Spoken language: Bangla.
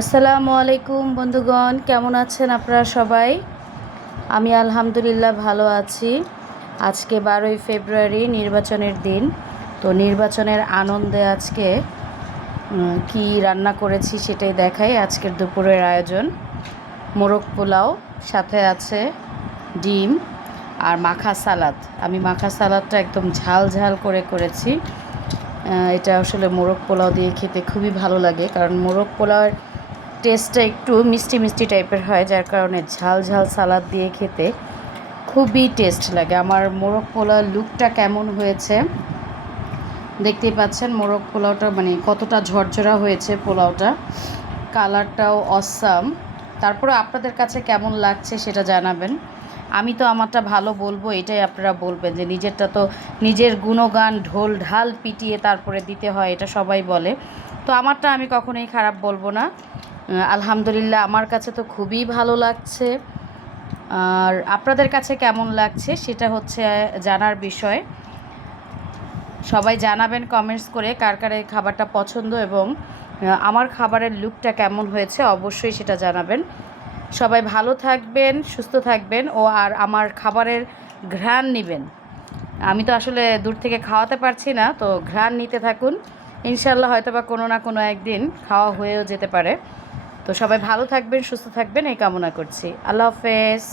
আসসালামু আলাইকুম বন্ধুগণ, কেমন আছেন আপনারা সবাই? আমি আলহামদুলিল্লাহ ভালো আছি। আজকে 12ই ফেব্রুয়ারি নির্বাচনের দিন। তো নির্বাচনের আনন্দে আজকে কি রান্না করেছি সেটাই দেখাই। আজকের দুপুরের আয়োজন মোরগ পোলাও, সাথে আছে ডিম আর মাখা সালাদ। আমি মাখা সালাদটা একদম ঝাল ঝাল করে করেছি। এটা আসলে মোরগ পোলাও দিয়ে খেতে খুবই ভালো লাগে, কারণ মোরগ পোলাওয়ের টেস্টটা একটু মিষ্টি মিষ্টি টাইপের হয়, যার কারণে ঝাল ঝাল সালাদ দিয়ে খেতে খুবই টেস্ট লাগে। আমার মোরগ পোলাওর লুকটা কেমন হয়েছে দেখতেই পাচ্ছেন। মোরগ পোলাওটা মানে কতটা ঝরঝরা হয়েছে পোলাওটা, কালারটাও অসাম। তারপরে আপনাদের কাছে কেমন লাগছে সেটা জানাবেন। আমি তো আমারটা ভালো বলবো, এটাই আপনারা বলবেন যে নিজেরটা তো নিজের গুণগান ঢোল ঢাল পিটিয়ে তারপরে দিতে হয়, এটা সবাই বলে। তো আমারটা আমি কখনোই খারাপ বলবো না। আলহামদুলিল্লাহ আমার কাছে তো খুবই ভালো লাগছে। আর আপনাদের কাছে কেমন লাগছে সেটা হচ্ছে জানার বিষয়। সবাই জানাবেন কমেন্টস করে কার কার এই খাবারটা পছন্দ, এবং আমার খাবারের লুকটা কেমন হয়েছে অবশ্যই সেটা জানাবেন। সবাই ভালো থাকবেন, সুস্থ থাকবেন, ও আর আমার খাবারের ঘ্রাণ নেবেন। আমি তো আসলে দূর থেকে খাওয়াতে পারছি না, তো ঘ্রাণ নিতে থাকুন। ইনশাল্লাহ হয়তো বা কোনো না কোনো একদিন খাওয়া হয়েও যেতে পারে। তো সবাই ভালো থাকবেন, সুস্থ থাকবেন, এই কামনা করছি। আল্লাহ হাফেজ।